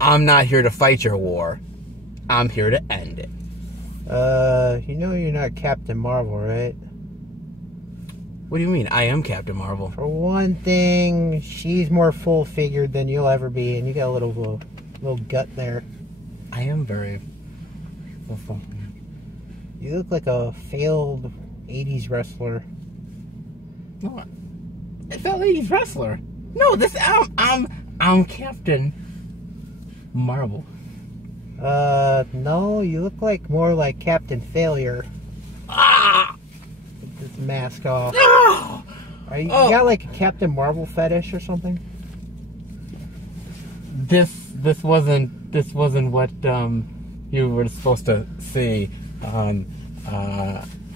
I'm not here to fight your war. I'm here to end it. You know you're not Captain Marvel, right? What do you mean? I am Captain Marvel. For one thing, she's more full-figured than you'll ever be, and you got a little gut there. I am very... You look like a failed 80s wrestler. No, I felt 80s wrestler. No, I'm Captain Marvel. No, you look like more like Captain Failure. Ah! With this mask off. No! You got like a Captain Marvel fetish or something? This wasn't what you were supposed to see on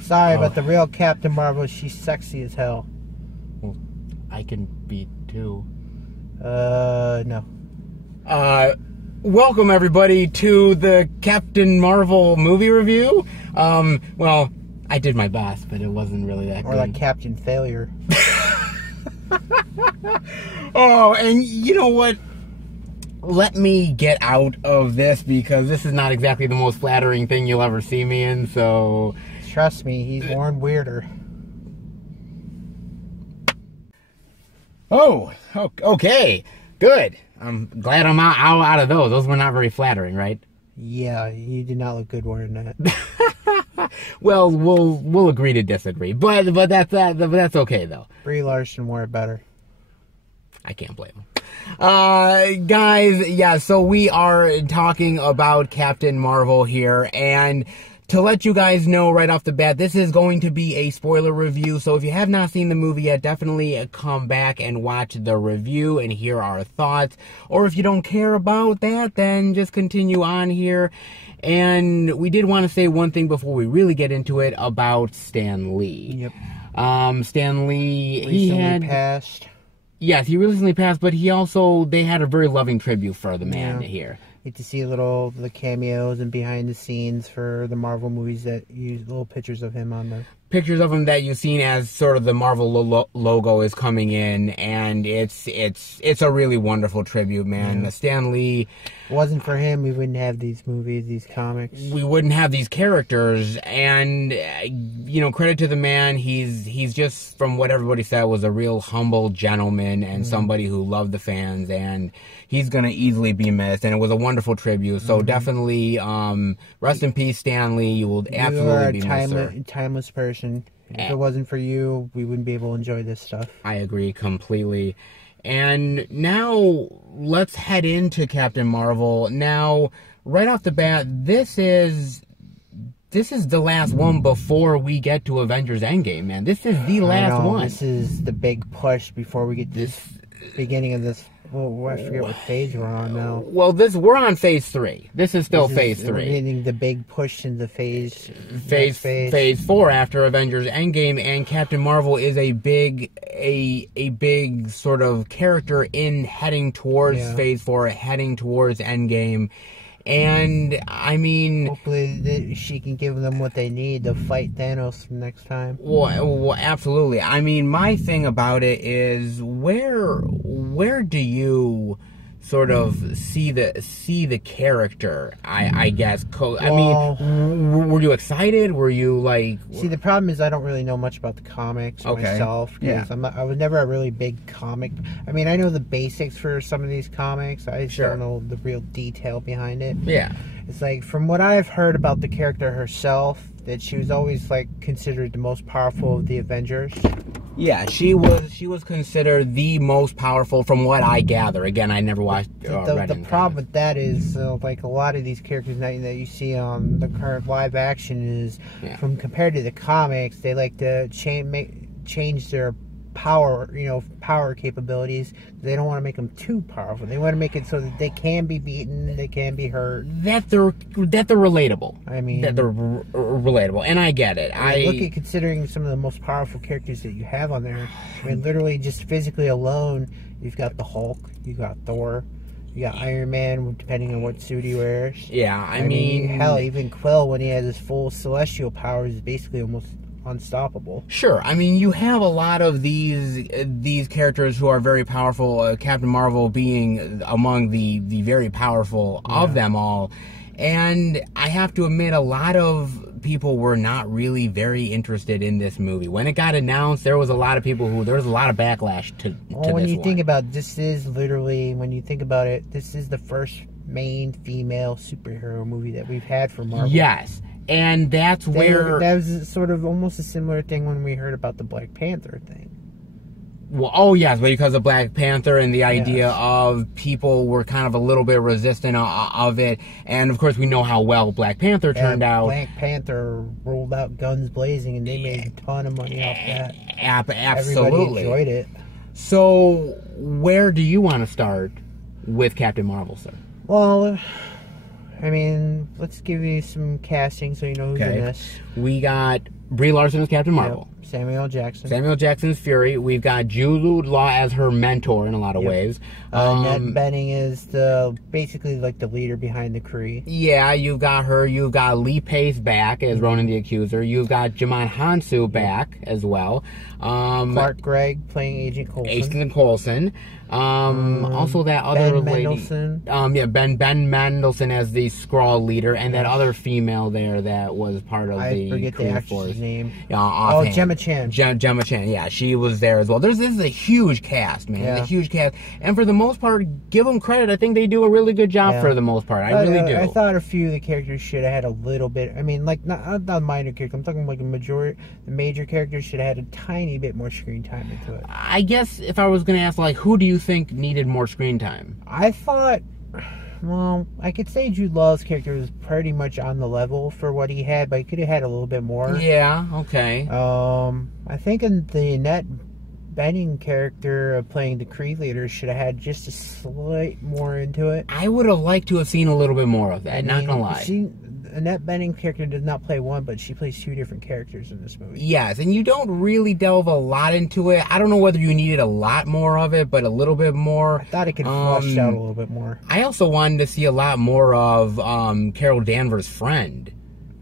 Sorry, but the real Captain Marvel, she's sexy as hell. Well, I can be too. No. Welcome everybody to the Captain Marvel movie review. Well, I did my best, but it wasn't really that good. Or like Captain Failure. Oh, and you know what? Let me get out of this because this is not exactly the most flattering thing you'll ever see me in, so... Trust me, he's worn weirder. Oh, okay. Good. I'm glad I'm out of those. Those were not very flattering, right? Yeah, you did not look good wearing that. Well, we'll agree to disagree, but that's okay though. Brie Larson wore it better. I can't blame him. Guys, yeah, so we are talking about Captain Marvel here, and to let you guys know right off the bat, this is going to be a spoiler review, so if you have not seen the movie yet, definitely come back and watch the review and hear our thoughts, or if you don't care about that, then just continue on here. And we did want to say one thing before we really get into it about Stan Lee. Yep. Stan Lee, recently passed. Yes, he recently passed, but they had a very loving tribute for the man here. Get to see the cameos and behind the scenes for the Marvel movies that use little pictures of him on there. Pictures of him that you've seen as sort of the Marvel logo is coming in, and it's a really wonderful tribute, man. Yeah. Stan Lee. If it wasn't for him, we wouldn't have these movies, these comics. We wouldn't have these characters, and you know, credit to the man. He's just, from what everybody said, was a real humble gentleman and somebody who loved the fans, and he's gonna easily be missed. And it was a wonderful tribute. So definitely, rest in peace, Stan Lee. You will absolutely be missed, sir. Timeless person. If it wasn't for you, we wouldn't be able to enjoy this stuff. I agree completely. And now let's head into Captain Marvel. Now, right off the bat, this is the last one before we get to Avengers Endgame, man. This is the last one. This is the big push before we get this beginning of this. Well, I forget what phase we're on now. Well, we're on phase 3. This is still phase 3. We're getting the big push into phase 4 after Avengers Endgame, and Captain Marvel is a big sort of character in heading towards phase 4, heading towards Endgame. And I mean, hopefully she can give them what they need to fight Thanos next time. Well, absolutely. I mean, my thing about it is where do you sort of see the character? I guess. I mean, were you excited? Were you like? See, the problem is I don't really know much about the comics myself. Yeah. I was never a really big comic. I mean, I know the basics for some of these comics. I just don't know the real detail behind it. Yeah. It's like, from what I've heard about the character herself, that she was always like considered the most powerful of the Avengers. Yeah, she was considered the most powerful from what I gather. Again, I never watched. The problem with that is, like a lot of these characters that you see on the current live action is, from compared to the comics, they like to change their power capabilities. They don't want to make them too powerful. They want to make it so that they can be beaten, they can be hurt. That they're relatable. I mean, that they're relatable, and I get it. Look at considering some of the most powerful characters that you have on there. I mean, literally just physically alone, you've got the Hulk, you got Thor, you got Iron Man, depending on what suit he wears. Yeah, I mean, hell, even Quill, when he has his full celestial powers, is basically almost unstoppable. Sure. I mean, you have a lot of these characters who are very powerful, Captain Marvel being among the very powerful of them all. And I have to admit, a lot of people were not really very interested in this movie. When it got announced, there was a lot of people there was a lot of backlash to when this you one. think about this is literally, when you think about it, this is the first main female superhero movie that we've had for Marvel. Yes. And that's where... That was sort of almost a similar thing when we heard about the Black Panther thing. Well, oh yes, because of Black Panther and the idea of people were kind of a little bit resistant of it, and of course we know how well Black Panther turned out. Black Panther rolled out guns blazing, and they made a ton of money off that. Absolutely, everybody enjoyed it. So, where do you want to start with Captain Marvel, sir? Well, I mean, let's give you some casting so you know who's in this. We got Brie Larson as Captain Marvel. Yep. Samuel Jackson. Samuel Jackson's Fury. We've got Jude Law as her mentor in a lot of ways. Ned Benning is basically like the leader behind the Kree. Yeah, you've got her. You've got Lee Pace back as Ronan the Accuser. You've got Jemon Hansu back as well. Clark Gregg playing Agent Coulson. Agent Coulson. Also that other Ben lady. Mendelsohn. Ben Mendelsohn as the Skrull leader, and that other female there that was part of the forget the Kree actress's force. name. Offhand. Gemma Chan. Gemma Chan, yeah, she was there as well. This is a huge cast, man. Yeah. A huge cast. And for the most part, give them credit. I think they do a really good job for the most part. I really do. I thought a few of the characters should have had a little bit. I mean, like, not minor characters. I'm talking like the major characters should have had a tiny bit more screen time into it. I guess if I was going to ask, like, who do you think needed more screen time? I thought... Well, I could say Jude Law's character was pretty much on the level for what he had, but he could have had a little bit more. Yeah, okay. I think in the Annette Bening character of playing the Kree leader should have had just a slight more into it. I would have liked to have seen a little bit more of that, not gonna lie. Annette Bening character does not play one, but she plays two different characters in this movie. Yes, and you don't really delve a lot into it. I don't know whether you needed a lot more of it, but a little bit more. I thought it could flush out a little bit more. I also wanted to see a lot more of Carol Danvers' friend.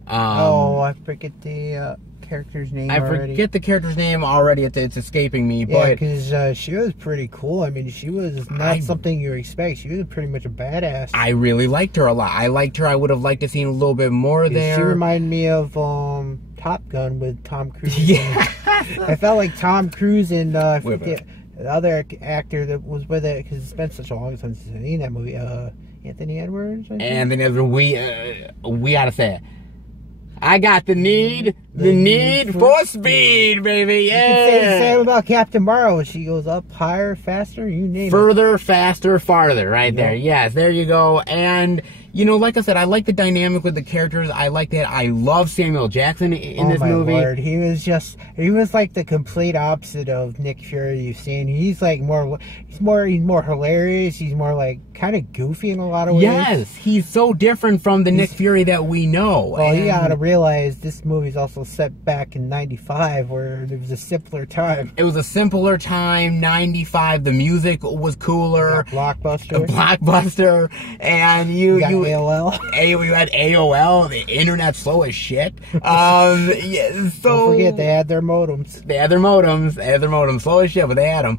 I forget the character's name already. I forget the character's name already. It's escaping me. Yeah, because she was pretty cool. I mean, she was not something you expect. She was pretty much a badass. I really liked her a lot. I liked her. I would have liked to see a little bit more there. She reminded me of Top Gun with Tom Cruise. Yeah. I felt like Tom Cruise and the other actor that was with it, because it's been such a long time since I've seen that movie. Anthony Edwards. Anthony Edwards. We gotta say it. I got the need for speed, baby. Yeah. You can say the same about Captain Marvel. She goes up, higher, faster, you name it. Further, faster, farther, right there. Yes, there you go. And, you know, like I said, I like the dynamic with the characters. I like that. I love Samuel Jackson in this movie. Oh, my Lord. He was like the complete opposite of Nick Fury you've seen. He's like he's more hilarious. He's more like kind of goofy in a lot of ways. Yes, he's so different from the Nick Fury that we know. Well, you gotta realize this movie's also set back in '95, where there was a simpler time. It was a simpler time. '95. The music was cooler. Blockbuster, and you had AOL. You had AOL. The internet slow as shit. Yeah, so don't forget they had their modems. They had their modems. Slow as shit, but they had them.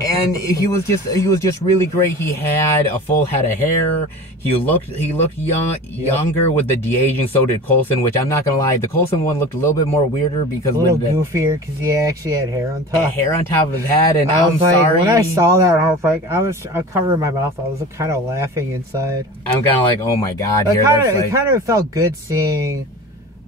And he was just really great. He had a full head of hair. He looked younger with the de-aging. So did Coulson, which I'm not gonna lie, the Coulson one looked a little bit more weirder because a little goofier because he actually had hair on top. Hair on top of his head, and I'm sorry. When I saw that, I was like, I covered my mouth. I was kind of laughing inside. I'm kind of like, oh my god. It kind of felt good seeing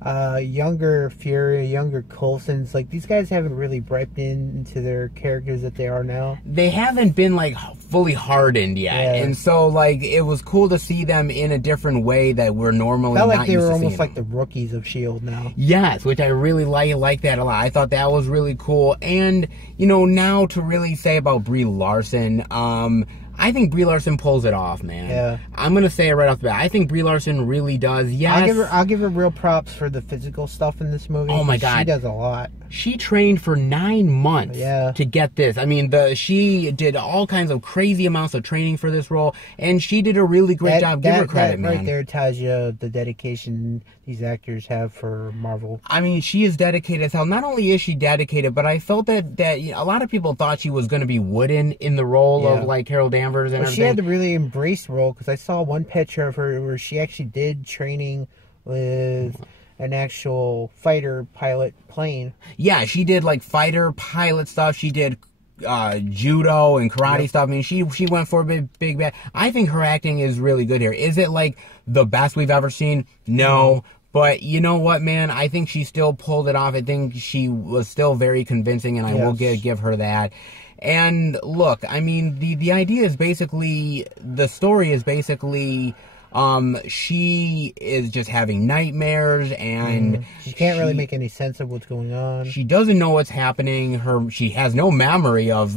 younger Fury, younger Coulson's. Like, these guys haven't really ripened into their characters that they are now. They haven't been like fully hardened yet, and so like it was cool to see them in a different way that we're normally felt not like they used were to almost seeing like the rookies of S.H.I.E.L.D. now. Yes, which I really like that a lot. I thought that was really cool. And you know, now to really say about Brie Larson, I think Brie Larson pulls it off, man. Yeah. I'm gonna say it right off the bat. I think Brie Larson really does. Yes. I'll give her real props for the physical stuff in this movie. Oh my God. She does a lot. She trained for 9 months to get this. I mean, she did all kinds of crazy amounts of training for this role, and she did a really great job. Give her credit, man. Right there tells you the dedication these actors have for Marvel. I mean, she is dedicated as hell. Not only is she dedicated, but I felt that a lot of people thought she was going to be wooden in the role of like Carol Danvers and everything. She had to really embrace the role, because I saw one picture of her where she actually did training with an actual fighter pilot plane. Yeah, she did like fighter pilot stuff. She did judo and karate stuff. I mean, she went for a big bad. I think her acting is really good here. Is it like the best we've ever seen? No. But you know what, man? I think she still pulled it off. I think she was still very convincing, and I will give her that. And look, I mean, the idea is basically, the story is basically, she is just having nightmares, and she can't really make any sense of what's going on. She doesn't know what's happening. She has no memory of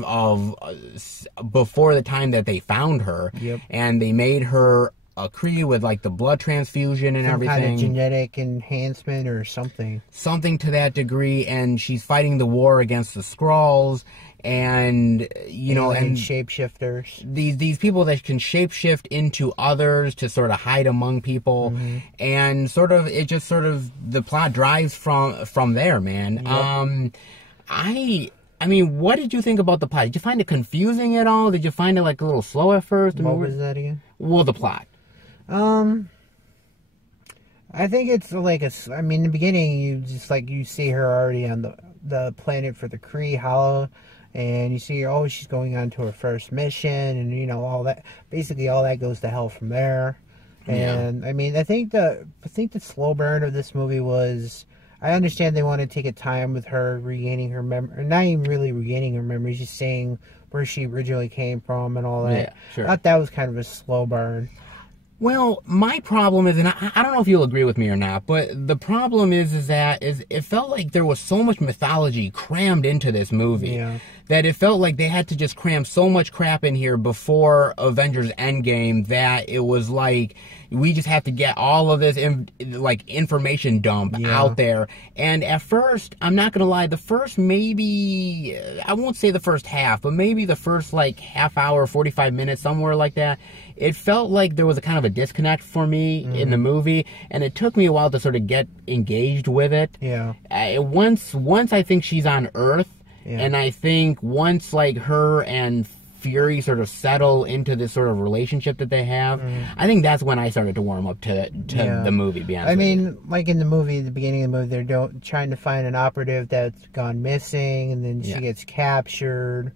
before the time that they found her. And they made her a Kree with like the blood transfusion and everything. Some kind of genetic enhancement or something. Something to that degree, and she's fighting the war against the Skrulls. And and shapeshifters, these people that can shapeshift into others to sort of hide among people, and the plot drives from there, man. I mean, what did you think about the plot? Did you find it confusing at all? Did you find it like a little slow at first? What was that again? Well, the plot. I think it's like in the beginning, you see her already on the planet for the Kree Hollow. And you see, she's going on to her first mission, and all that. Basically, all that goes to hell from there. And I mean, I think the slow burn of this movie was, I understand they want to take a time with her regaining her memory, not even really regaining her memory, just saying where she originally came from and all that. Yeah, sure. I thought that was kind of a slow burn. Well, my problem is, and I don't know if you'll agree with me or not, but the problem is that it felt like there was so much mythology crammed into this movie that it felt like they had to just cram so much crap in here before Avengers Endgame that it was like we just have to get all of this information dump out there. And at first, I'm not gonna lie, the first maybe, I won't say the first half, but maybe the first like half hour, 45 minutes, somewhere like that, it felt like there was a kind of a disconnect for me in the movie, and it took me a while to sort of get engaged with it. Once I think she's on Earth, and I think once like her and Fury sort of settle into this sort of relationship that they have, I think that's when I started to warm up to the movie, to be honest with you. Like in the movie, the beginning of the movie, they're trying to find an operative that's gone missing, and then she gets captured.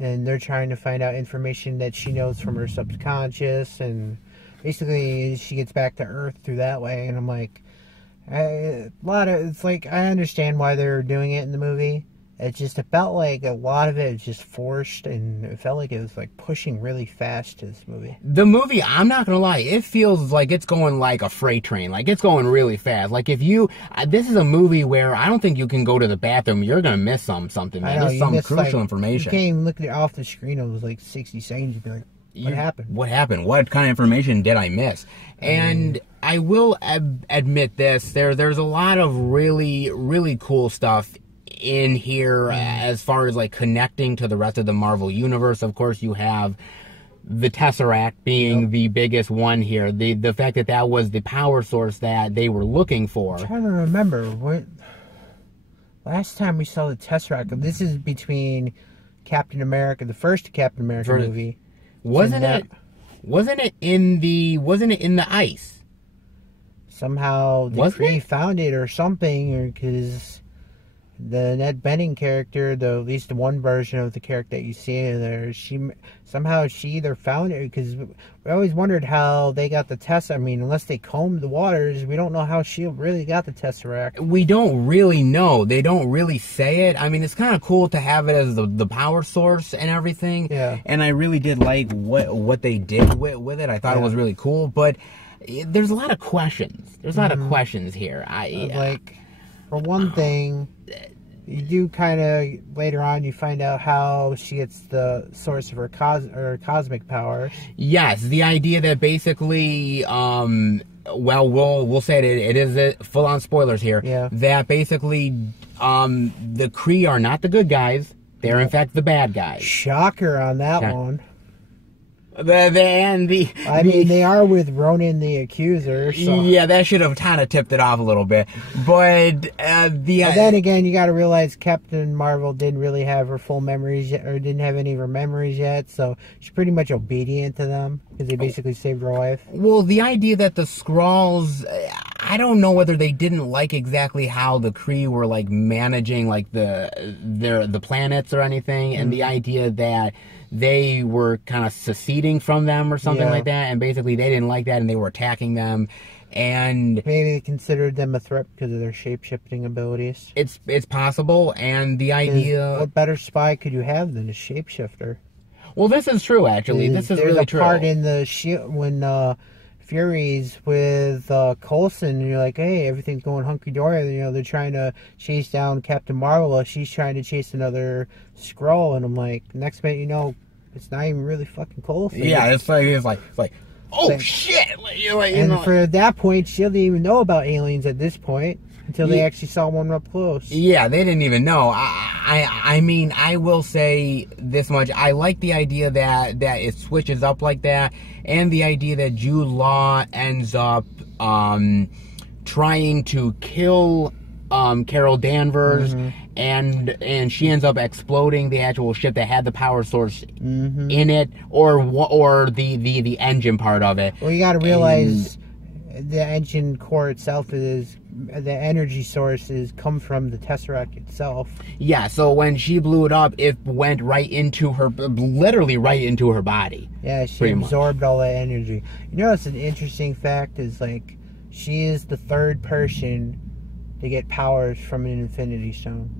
And they're trying to find out information that she knows from her subconscious, and basically she gets back to Earth through that way. And I'm like, I understand why they're doing it in the movie. It felt like a lot of it is just forced, and it felt like it was like pushing really fast to this movie. The movie, I'm not gonna lie, it feels like it's going like a freight train. Like it's going really fast. Like this is a movie where I don't think you can go to the bathroom. You're gonna miss something, man. There's some crucial information. You can't even look at it off the screen. It was like 60 seconds. You'd be like, what happened? What happened? What kind of information did I miss? And I will admit this, there's a lot of really, really cool stuff in here as far as like connecting to the rest of the Marvel universe. Of course, you have the Tesseract being the biggest one here. The fact that was the power source that they were looking for. I'm trying to remember what last time we saw the Tesseract. This is between Captain America, the first Captain America movie. Wasn't it in the ice? Somehow the Kree found it or something, or because the Ned Benning character, at least the one version of the character that you see in there, she either found it, because we always wondered how they got the Tesseract. I mean, unless they combed the waters, we don't know how S.H.I.E.L.D. really got the Tesseract. We don't really know. They don't really say it. I mean, it's kind of cool to have it as the power source and everything. Yeah. And I really did like what they did with it. I thought it was really cool. But there's a lot of questions. There's a lot of questions here. For one thing, You do kind of later on. You find out how she gets the source of her cosmic powers. Yes, the idea that basically, well, we'll say it is full on spoilers here. Yeah. That basically, the Kree are not the good guys; they're in fact the bad guys. Shocker on that one. I mean, they are with Ronan the Accuser. So. Yeah, that should have kind of tipped it off a little bit. But But then again, you got to realize Captain Marvel didn't really have her full memories yet, or didn't have any of her memories yet. So she's pretty much obedient to them because they basically saved her life. Well, the idea that the Skrulls, I don't know whether they didn't like exactly how the Kree were like managing like the planets or anything, and the idea that they were kind of seceding from them or something like that, and basically they didn't like that and they were attacking them, and maybe they considered them a threat because of their shape-shifting abilities. It's possible, and the idea... What better spy could you have than a shapeshifter? Well, this is true, actually. This is really true. There's a part in the shield when Fury's with Coulson, and you're like, hey, everything's going hunky-dory. You know, they're trying to chase down Captain Marvel. She's trying to chase another Skrull, and I'm like, next minute, you know, it's not even really fucking Coulson. Yeah, it's like oh, shit! For that point, she didn't even know about aliens at this point until they actually saw one up close. Yeah, they didn't even know. I mean, I will say this much. I like the idea that it switches up like that, and the idea that Jude Law ends up trying to kill Carol Danvers, and she ends up exploding the actual ship that had the power source in it, or the engine part of it. Well, you got to realize the engine core itself is the energy sources come from the Tesseract itself. Yeah, so when she blew it up, it went right into her, literally right into her body. Yeah, she absorbed all that energy. You know, it's an interesting fact is like she is the third person to get powers from an Infinity Stone.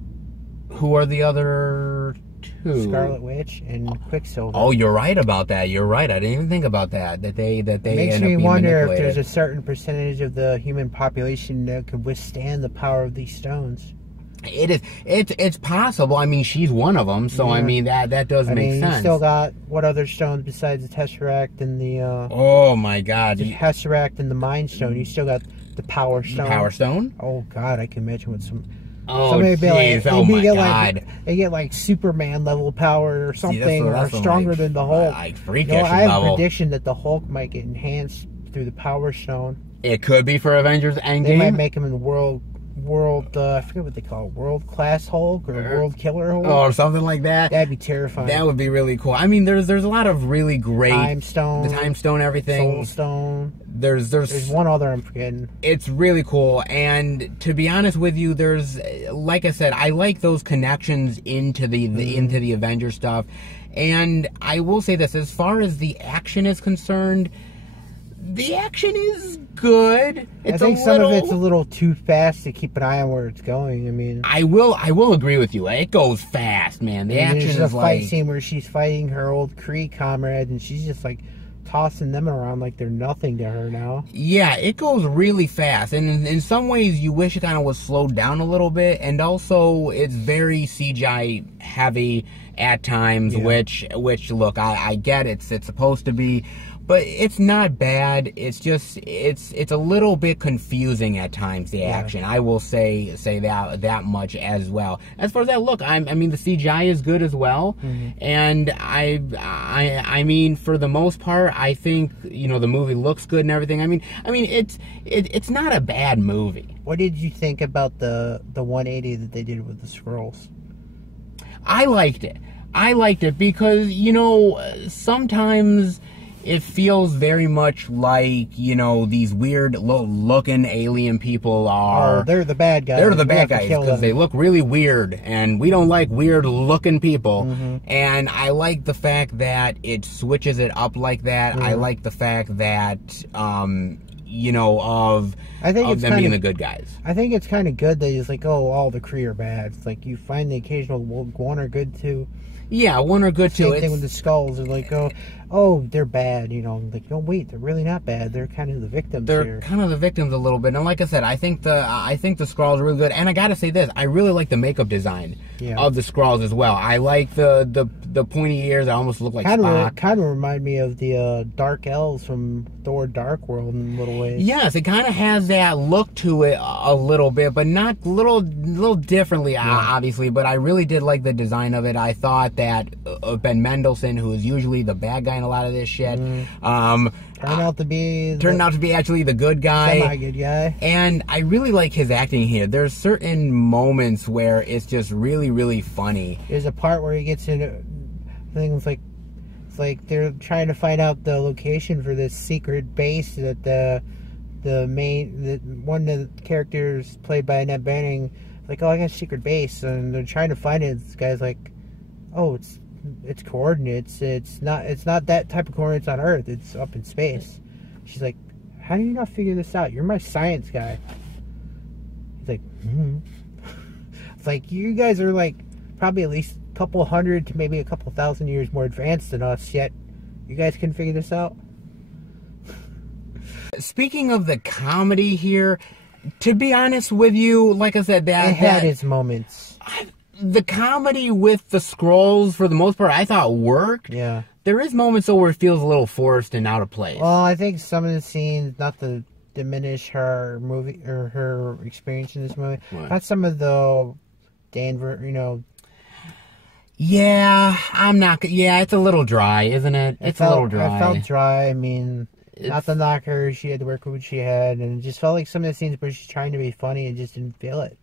Who are the other two? Scarlet Witch and Quicksilver. Oh, you're right about that. You're right. I didn't even think about that. That they makes me wonder if there's a certain percentage of the human population that could withstand the power of these stones. It's possible. I mean, she's one of them, so I mean that does make sense. You still got what other stones besides the Tesseract and the oh my God, the Tesseract and the Mind Stone. You still got the Power Stone. The Power Stone? Oh God, I can imagine what some. Oh jeez! Oh my God! They get like Superman level power or something, or stronger than the Hulk. Like freakish level. I have a prediction that the Hulk might get enhanced through the Power Stone. It could be for Avengers Endgame. They might make him in the world. I forget what they call it, World Class Hulk or World Killer Hulk or something like that. That'd be terrifying. That would be really cool. I mean, there's a lot of really great Time Stone, the Time Stone, everything. Soul Stone. There's one other I'm forgetting. It's really cool, and to be honest with you, there's, like I said, I like those connections into the Avengers stuff, and I will say this: as far as the action is concerned, the action is good. I think some of it's a little too fast to keep an eye on where it's going. I mean, I will agree with you. It goes fast, man. The action is a fight scene where she's fighting her old Kree comrade, and she's just like tossing them around like they're nothing to her now. Yeah, it goes really fast, and in some ways you wish it kind of was slowed down a little bit, and also it's very CGI heavy at times, which look, I get it's supposed to be. But it's not bad. It's just it's a little bit confusing at times, the action. I will say that much as well. As far as that look, I mean the CGI is good as well, and I mean for the most part, I think the movie looks good and everything. I mean it's not a bad movie. What did you think about the 180 that they did with the Skrulls? I liked it because sometimes it feels very much like, these weird looking alien people are... Oh, they're the bad guys. They're the bad guys because they look really weird, and we don't like weird looking people. And I like the fact that it switches it up like that. I like the fact that, of them being the good guys. I think it's kind of good that it's like, oh, all the Kree are bad. It's like you find the occasional one are good too. Yeah, one are good too. Same thing with the Skulls. It's like, oh, they're bad, you know, like, no, wait, they're really not bad. They're kind of the victims They're here. kind of the victims a little bit. And like I said, I think the Skrulls are really good. And I gotta say this, I really like the makeup design of the Skrulls as well. I like the pointy ears. They almost look like Spock. Kind of remind me of the Dark Elves from Thor Dark World in little ways. Yes, it kind of has that look to it a little bit, but not little differently, obviously. But I really did like the design of it. I thought that Ben Mendelsohn, who is usually the bad guy in a lot of this shit, turned out to be actually the good guy, semi-good guy. And I really like his acting here. There's certain moments where it's just really, really funny. There's a part where he gets into things like, it's like they're trying to find out the location for this secret base that one of the characters played by Annette Bening, like, oh, I got a secret base, and they're trying to find it. This guy's like, oh, it's coordinates. It's not that type of coordinates on Earth. It's up in space. She's like, how do you not figure this out? You're my science guy. He's like, It's like, you guys are like probably at least a couple hundred to maybe a couple thousand years more advanced than us, yet you guys can figure this out. Speaking of the comedy here, to be honest with you, like I said, it had its moments. The comedy with the Skrulls, for the most part, I thought worked. Yeah. There is moments, though, where it feels a little forced and out of place. Well, I think some of the scenes, not to diminish her movie or her experience in this movie, not some of the Danvers, you know. Yeah, it's a little dry, isn't it? It's a little dry. I felt dry. I mean, not to knock her, she had to work with what she had, and it just felt like some of the scenes where she's trying to be funny and just didn't feel it.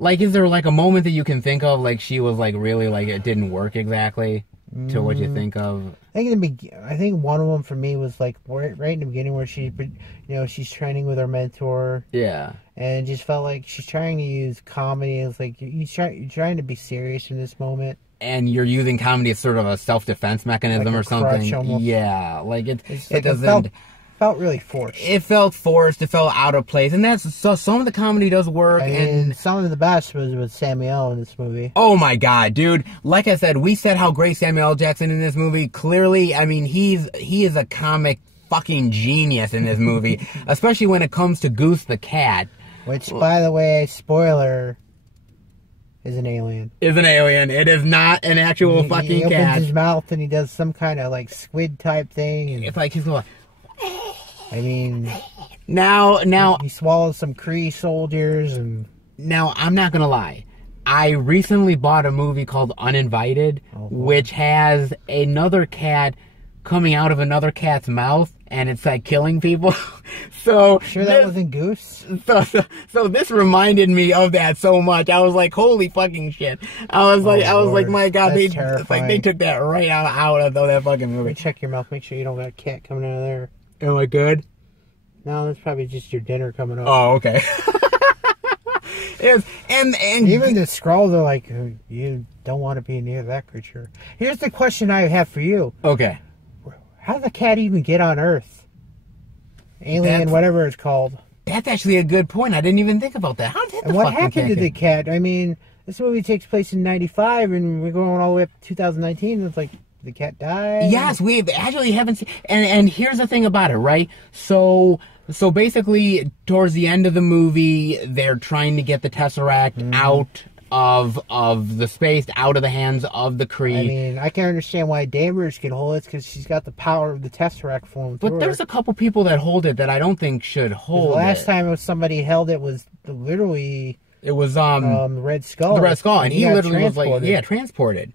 Like, is there like a moment that you can think of, like she was like really like it didn't work exactly to what you think of? I think one of them for me was like right in the beginning where she's training with her mentor. Yeah. And it just felt like she's trying to use comedy. It's like you're trying to be serious in this moment. And you're using comedy as sort of a self-defense mechanism or something. Yeah, like it doesn't. Felt really forced. It felt forced. It felt out of place, and that's so. Some of the comedy does work, and some of the best was with Samuel in this movie. Oh my god, dude! Like I said, we said how great Samuel L. Jackson in this movie. Clearly, I mean, he is a comic fucking genius in this movie, especially when it comes to Goose the cat. Which, by the way, spoiler, is an alien. It is not an actual fucking cat. He opens his mouth and he does some kind of like squid type thing. And, it's like he's going. I mean, now he swallows some Kree soldiers, and now I'm not gonna lie. I recently bought a movie called Uninvited, which has another cat coming out of another cat's mouth, and it's like killing people. So sure that wasn't Goose. So this reminded me of that so much. I was like, holy fucking shit! I was like, my god, they took that right out of that fucking movie. Check your mouth, make sure you don't got a cat coming out of there. Am I good? No, that's probably just your dinner coming up. Oh, okay. And even the Skrulls are like, you don't want to be near that creature. Here's the question I have for you. Okay. How did the cat even get on Earth? Alien, whatever it's called. That's actually a good point. I didn't even think about that. How did what happened to the cat? I mean, this movie takes place in '95, and we're going all the way up to 2019. It's like, the cat died? Yes, we actually haven't seen... And here's the thing about it, right? So basically, towards the end of the movie, they're trying to get the Tesseract out of the space, out of the hands of the Kree. I mean, I can understand why Danvers can hold it, because she's got the power of the Tesseract flowing through her. But there's a couple people that hold it that I don't think should hold it. The last time somebody held it was literally... It was the Red Skull. The Red Skull, and he literally was like, transported.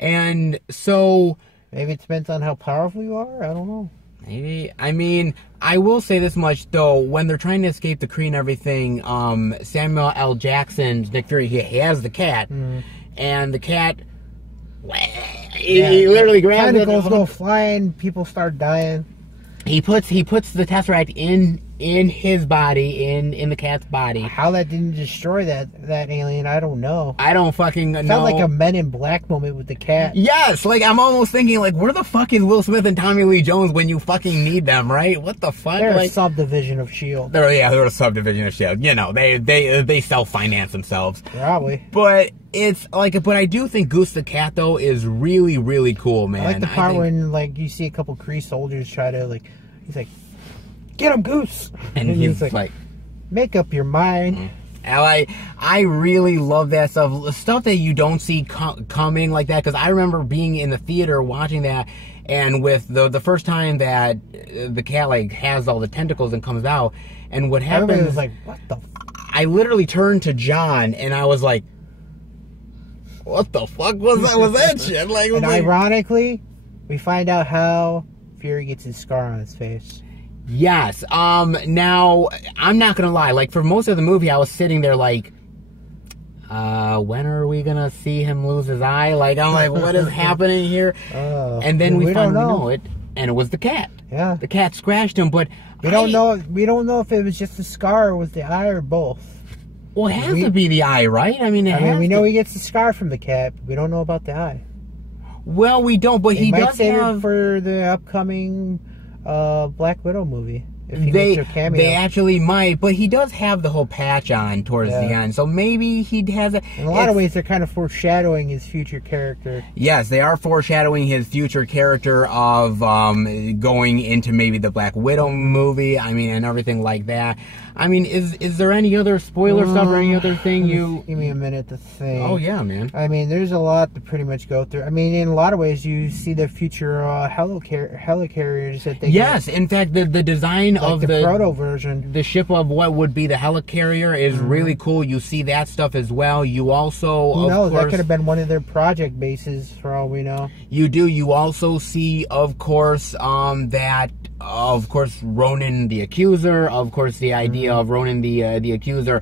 And so... Maybe it depends on how powerful you are? I don't know. Maybe. I mean, I will say this much, though. When they're trying to escape the Kree and everything, Samuel L. Jackson's Nick Fury, he has the cat. And the cat... He literally grabs it. Tentacles go flying. People start dying. He puts the Tesseract in his body, in the cat's body. How that didn't destroy that alien, I don't know. I don't fucking know. It felt like a Men in Black moment with the cat. Yes, like I'm almost thinking, like, where the fuck is Will Smith and Tommy Lee Jones when you fucking need them, right? What the fuck? They're like, a subdivision of S.H.I.E.L.D. They're a subdivision of S.H.I.E.L.D. You know, they self-finance themselves. Probably. But it's like, but I do think Goose the cat though is really, really cool, man. I like the part when like you see a couple Kree soldiers try to like, he's like, get him, Goose, and he's like, make up your mind. I really love that stuff that you don't see coming like that, because I remember being in the theater watching that, and with the first time that the cat like has all the tentacles and comes out, and what happened Everybody was like, what the I literally turned to John and I was like, what the fuck was that shit? Like, and ironically, we find out how Fury gets his scar on his face. Yes. Now, I'm not gonna lie. Like, for most of the movie, I was sitting there like, when are we gonna see him lose his eye? Like, I'm like, what is happening here? And then we finally know it, and it was the cat. Yeah. The cat scratched him, but we don't know. We don't know if it was just the scar or was the eye or both. Well, it has to be the eye, right? I mean, we know he gets the scar from the cat. But we don't know about the eye. Well, we don't, but he does have it for the upcoming Black Widow movie. If he makes a cameo. They actually might, but he does have the whole patch on towards the end, so maybe he has a... In a lot of ways, they're kind of foreshadowing his future character. Yes, they are foreshadowing his future character of going into maybe the Black Widow movie, I mean, and everything like that. I mean, is there any other spoiler stuff or any other thing you... Give me a minute to think. Oh, yeah, man. I mean, there's a lot to pretty much go through. I mean, in a lot of ways, you see the future helicarriers that they Yes, in fact, the design like of the proto version. The ship of what would be the helicarrier is really cool. You see that stuff as well. You also, Who knows, of course... that could have been one of their project bases, for all we know. You do. You also see, of course, that... Of course, Ronan the Accuser. Of course, the idea of Ronan the Accuser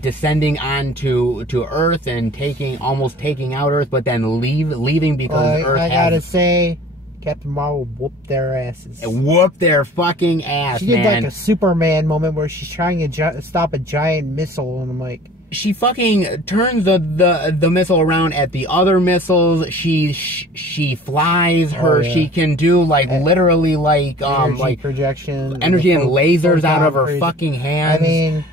descending onto Earth and almost taking out Earth, but then leaving because Earth. I gotta say, Captain Marvel whooped their asses. Whooped their fucking ass. She did like a Superman moment where she's trying to stop a giant missile, and I'm like. She fucking turns the missile around at the other missiles. She flies her. She can do like literally like energy projection, energy and lasers out of her fucking hands.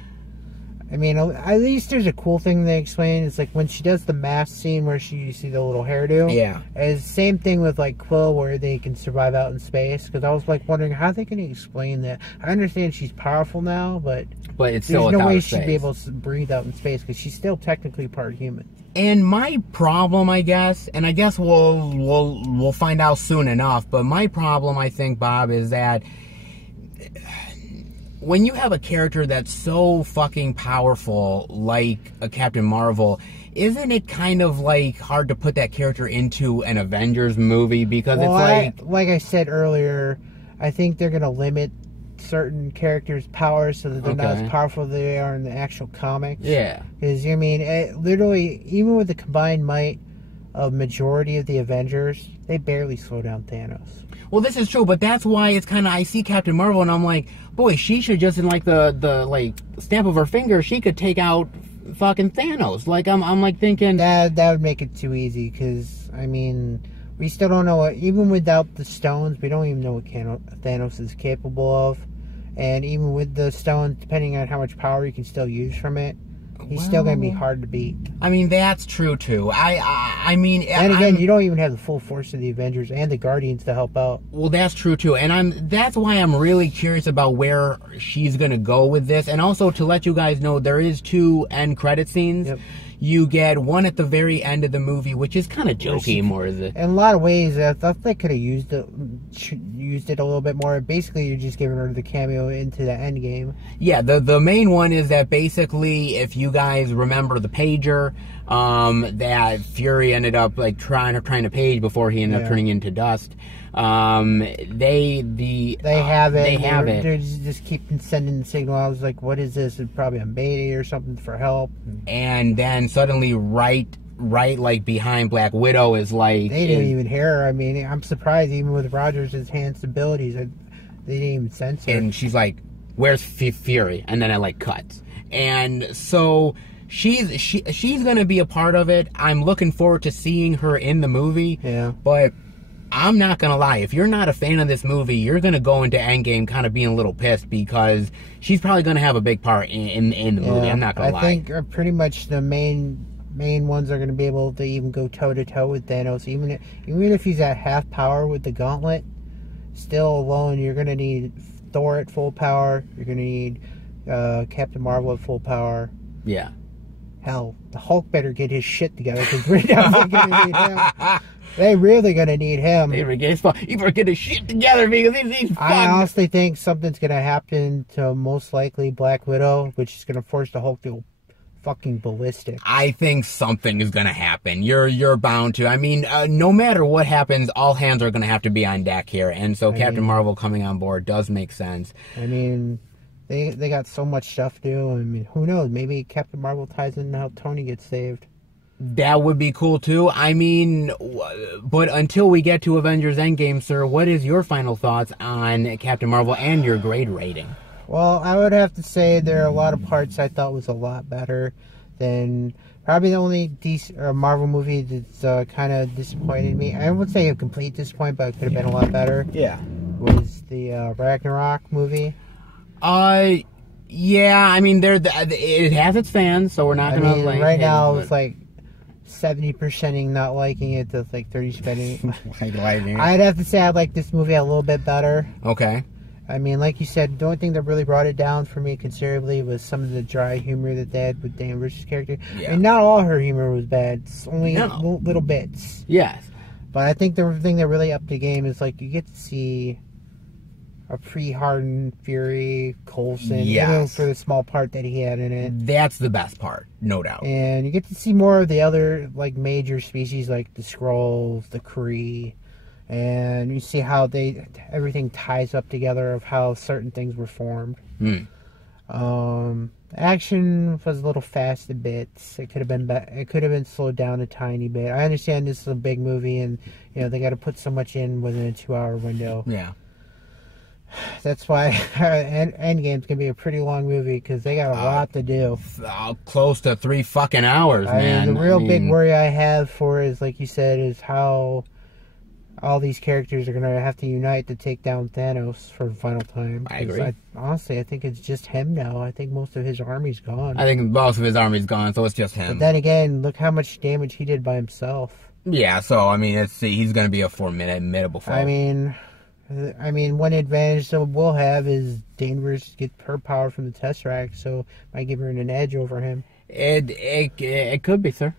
I mean, at least there's a cool thing they explain. It's like when she does the mask scene where you see the little hairdo. Yeah. It's the same thing with like Quill where they can survive out in space. Because I was like wondering how they can explain that. I understand she's powerful now, but it's still there's no way she'd be able to breathe out in space because she's still technically part human. And my problem, I guess, and I guess we'll find out soon enough. But my problem, I think, Bob, is that. When you have a character that's so fucking powerful, like a Captain Marvel, isn't it kind of like hard to put that character into an Avengers movie? Because it's like I said earlier, I think they're going to limit certain characters' powers so that they're not as powerful as they are in the actual comics. Yeah. Because, I mean, literally, even with the combined might of majority of the Avengers, they barely slow down Thanos. Well, this is true, but that's why it's kind of, I see Captain Marvel and I'm like, boy, she should just, in like the like snap of her finger, she could take out fucking Thanos. Like, I'm like thinking that would make it too easy because, I mean, we still don't know even without the stones, we don't even know what Thanos is capable of. And even with the stones, depending on how much power you can still use from it, he's still going to be hard to beat. I mean, that's true, too. I mean... And again, you don't even have the full force of the Avengers and the Guardians to help out. Well, that's true, too. And that's why I'm really curious about where she's going to go with this. And also, to let you guys know, there is 2 end credit scenes. Yep. You get one at the very end of the movie, which is kind of jokey, more is it? In a lot of ways, I thought they could have used it a little bit more. Basically, you're just giving her the cameo into the Endgame. Yeah, the main one is that basically, if you guys remember the pager, that Fury ended up like trying to page before he ended up turning into dust. They have it. They have it. They just keep sending the signal. I was like, what is this? It's probably a mayday or something for help. And then suddenly right like behind Black Widow is like... They didn't even hear her. I mean, I'm surprised even with Rogers' enhanced abilities, they didn't even sense her. And she's like, Where's Fury? And then it like cuts. And so she's gonna be a part of it. I'm looking forward to seeing her in the movie. Yeah. But I'm not gonna lie, if you're not a fan of this movie, you're gonna go into Endgame kind of being a little pissed because she's probably gonna have a big part in the movie. I'm not gonna lie. I think pretty much the main ones are gonna be able to even go toe to toe with Thanos, even if he's at half power with the gauntlet. Still alone, you're gonna need Thor at full power. You're gonna need Captain Marvel at full power. Yeah. Hell, the Hulk better get his shit together because we're definitely gonna need him. They really gonna need him. He better get his shit together because he's fun. I honestly think something's gonna happen to most likely Black Widow, which is gonna force the Hulk to go fucking ballistic. I think something is gonna happen. You're bound to. I mean, no matter what happens, all hands are gonna have to be on deck here, and so Captain Marvel coming on board does make sense. I mean, they got so much stuff to do. I mean, who knows? Maybe Captain Marvel ties in how Tony gets saved. That would be cool too. I mean, but until we get to Avengers Endgame, sir, what is your final thoughts on Captain Marvel and your grade rating? Well, I would have to say there are a lot of parts I thought was a lot better than probably the only DC or Marvel movie that's kind of disappointed me. I wouldn't say a complete disappointment, but it could have been a lot better. Yeah, was the Ragnarok movie. Yeah. I mean, it has its fans, so we're not gonna. Right now, it's like 70%ing not liking it to like 30 spending. I'd have to say I like this movie a little bit better. Okay. I mean, like you said, the only thing that really brought it down for me considerably was some of the dry humor that they had with Danvers' character. Yeah. And not all her humor was bad. It's only little bits. Yes. But I think the thing that really upped the game is like you get to see a pre-hardened Fury, Coulson, even for the small part that he had in it. That's the best part, no doubt. And you get to see more of the other like major species like the Skrulls, the Kree, and you see how everything ties up together of how certain things were formed. Action was a little fast a bit. It could have been slowed down a tiny bit. I understand this is a big movie, and they got to put so much in within a 2-hour window. Yeah. That's why Endgame's gonna be a pretty long movie because they got a lot to do. Close to 3 fucking hours, man. The real big worry I have for is, like you said, is how all these characters are gonna have to unite to take down Thanos for the final time. I agree. Honestly, I think it's just him now. I think most of his army's gone. I think most of his army's gone, so it's just him. But then again, look how much damage he did by himself. Yeah, so I mean, he's gonna be a formidable foe. I mean, one advantage that we'll have is Danvers gets her power from the Tesseract, so might give her an edge over him. It could be, sir.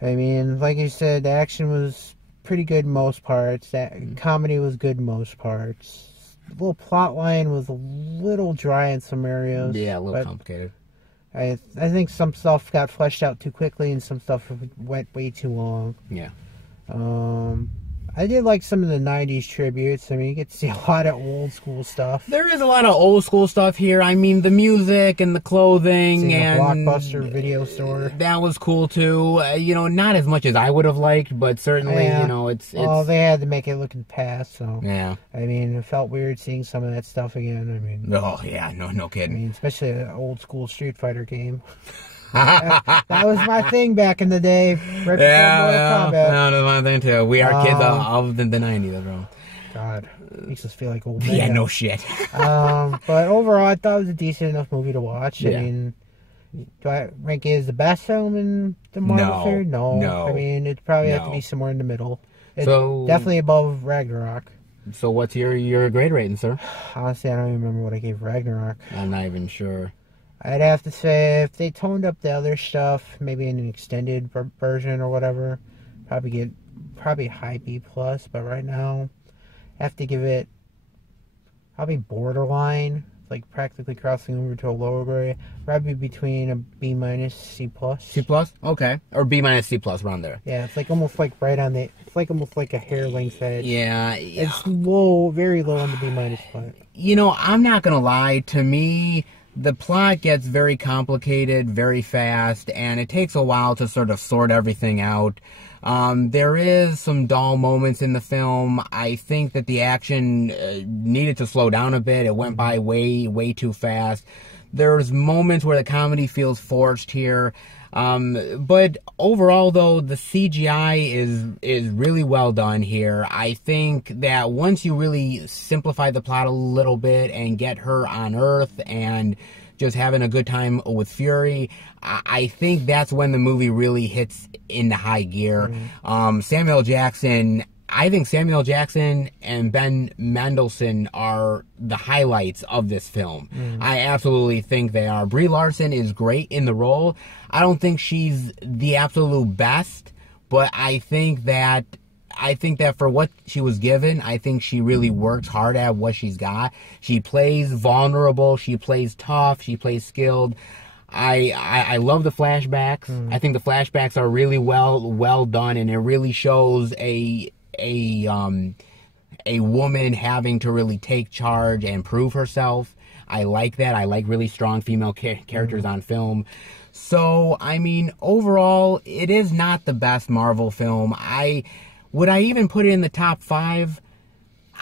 I mean, like you said, the action was pretty good in most parts. That comedy was good in most parts. The little plot line was a little dry in some areas. Yeah, a little complicated. I think some stuff got fleshed out too quickly, and some stuff went way too long. Yeah. I did like some of the 90s tributes. I mean, you get to see a lot of old school stuff. There is a lot of old school stuff here. I mean, the music and the clothing and the Blockbuster video store. That was cool too. Not as much as I would have liked, but certainly, it's. Well, they had to make it look in the past, so. Yeah. I mean, it felt weird seeing some of that stuff again. I mean. Oh yeah, no kidding. I mean, especially an old school Street Fighter game. That was my thing back in the day. Right before Mortal Kombat. That was my thing too. We are kids of the 90s, bro. God, makes us feel like old men. Yeah, no shit. But overall, I thought it was a decent enough movie to watch. Yeah. I mean, do I rank it as the best film in the Marvel series? No. I mean, it'd probably have to be somewhere in the middle. It's definitely above Ragnarok. So what's your grade rating, sir? Honestly, I don't even remember what I gave Ragnarok. I'm not even sure. I'd have to say if they toned up the other stuff, maybe in an extended version or whatever, probably high B+, but right now I have to give it probably borderline, like practically crossing over to a lower grade, probably between a B-, C+. C+? Okay. Or B-, C+ around there. Yeah, it's like almost like it's like almost like a hair length edge. Yeah. It's low, very low on the B- part. I'm not gonna lie, to me, the plot gets very complicated very fast, and it takes a while to sort of sort everything out. There is some dull moments in the film. I think that the action needed to slow down a bit. It went by way too fast. There's moments where the comedy feels forced here. But overall, though, the CGI is really well done here. I think that once you really simplify the plot a little bit and get her on Earth and just having a good time with Fury, I think that's when the movie really hits into high gear. Samuel Jackson, I think Samuel Jackson and Ben Mendelsohn are the highlights of this film. I absolutely think they are. Brie Larson is great in the role. I don't think she's the absolute best, but I think that for what she was given, I think she really works hard at what she's got. She plays vulnerable, she plays tough, she plays skilled. I love the flashbacks. I think the flashbacks are really well done, and it really shows a woman having to really take charge and prove herself. I like that. I like really strong female characters on film. So, I mean, overall, it is not the best Marvel film. Would I even put it in the top 5?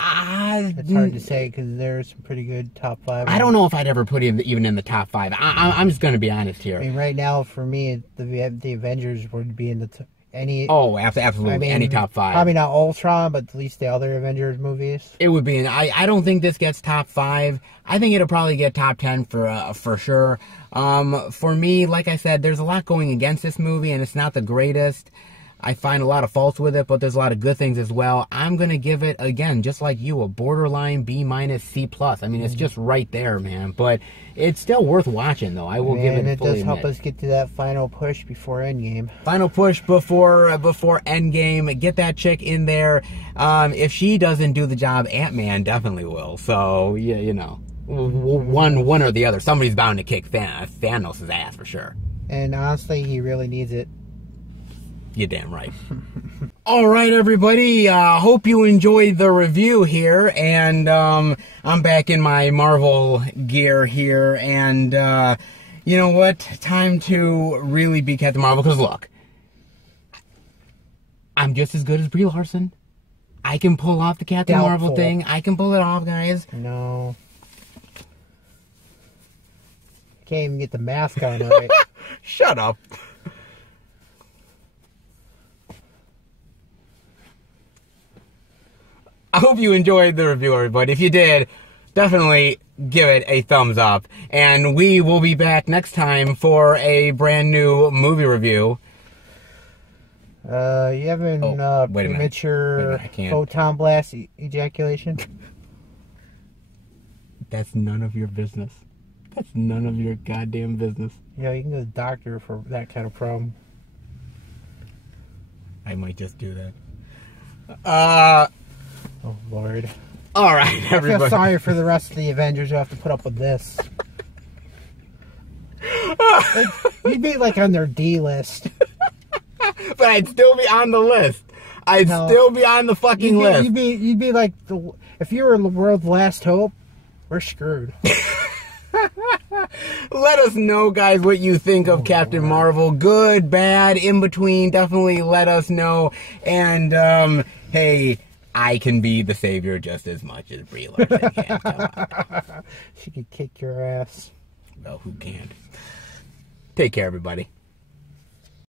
It's hard to say because there's some pretty good top 5. I don't know if I'd ever put it even in the top 5. I'm just going to be honest here. I mean, right now, for me, the Avengers would be in the absolutely. I mean, any top 5. Probably not Ultron, but at least the other Avengers movies. It would be. I don't think this gets top 5. I think it'll probably get top 10 for sure. For me, like I said, there's a lot going against this movie, and it's not the greatest. I find a lot of faults with it, but there's a lot of good things as well. I'm going to give it, again, just like you, a borderline B-, C+. I mean, it's just right there, man. But it's still worth watching, though. I will give it fully. And it does help us get to that final push before Endgame. Final push before Endgame. Get that chick in there. If she doesn't do the job, Ant-Man definitely will. So, yeah, you know, one or the other. Somebody's bound to kick Thanos' ass for sure. And honestly, he really needs it. You're damn right. All right, everybody. Hope you enjoyed the review here. And I'm back in my Marvel gear here. And you know what? Time to really be Captain Marvel. Because look, I'm just as good as Brie Larson. I can pull off the Captain Marvel thing. I can pull it off, guys. No. Can't even get the mask on right. Shut up. I hope you enjoyed the review, everybody. If you did, definitely give it a thumbs up. And we will be back next time for a brand new movie review. You having premature photon blast ejaculation? That's none of your business. That's none of your goddamn business. Yeah, you can go to the doctor for that kind of problem. I might just do that. Oh, Lord. All right, everybody. I feel sorry for the rest of the Avengers who have to put up with this. You'd be like on their D list. But I'd still be on the list. I'd still be on the fucking list. You'd be like, if you were the world's last hope, we're screwed. Let us know, guys, what you think of Captain Marvel. Good, bad, in between. Definitely let us know. And, hey, I can be the savior just as much as Brie Larson can. Come on. She could kick your ass. Well, who can't? Take care, everybody.